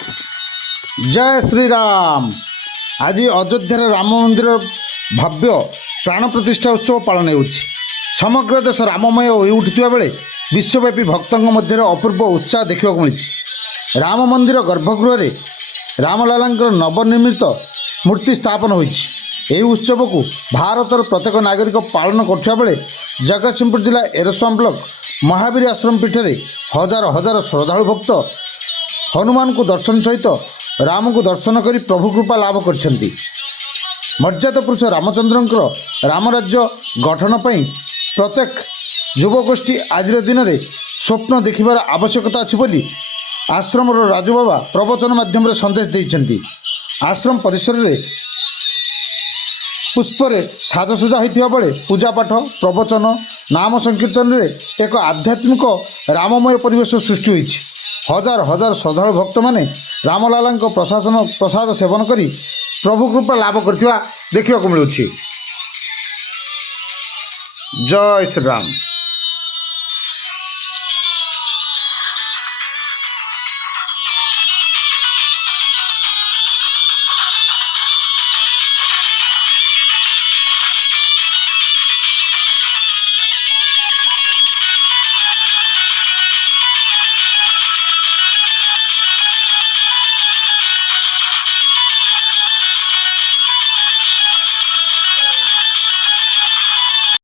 जय श्रीराम। आज अयोध्यार राम मंदिर भव्य प्राण प्रतिष्ठा उत्सव पालन हो समग्र देश राममय हो उठुवा बेले विश्वव्यापी भक्तों मध्य अपूर्व उत्साह देखा मिली। राम मंदिर गर्भगृह रामलाला नवनिर्मित मूर्ति स्थापन होती उत्सव को भारतर प्रत्येक नागरिक पालन करुवा बेले जगतसिंहपुर जिला एरस्वाम ब्लॉक महावीर आश्रम पीठ में हजार हजार श्रद्धालु भक्त हनुमान को दर्शन सहित राम को दर्शन कर प्रभु कृपा लाभ कर मर्यादा पुरुष रामचंद्र राम राज्य गठन पर प्रत्येक युवगोष्ठी आज दिन में स्वप्न देखार आवश्यकता अच्छी आश्रम राजू बाबा प्रवचन माध्यम संदेश देते। आश्रम परिसर में पुष्परे साजसजा होता बेले पूजापाठ प्रवचन नाम संकीर्तन में एक आध्यात्मिक राममय परिवेश सृष्टि होती। हजार हजार श्रद्धालु भक्त मैंने रामलाला प्रसाद सेवन कर प्रभु कृपा लाभ करथिबा देखिବାକୁ मिलुछि। जय श्री राम।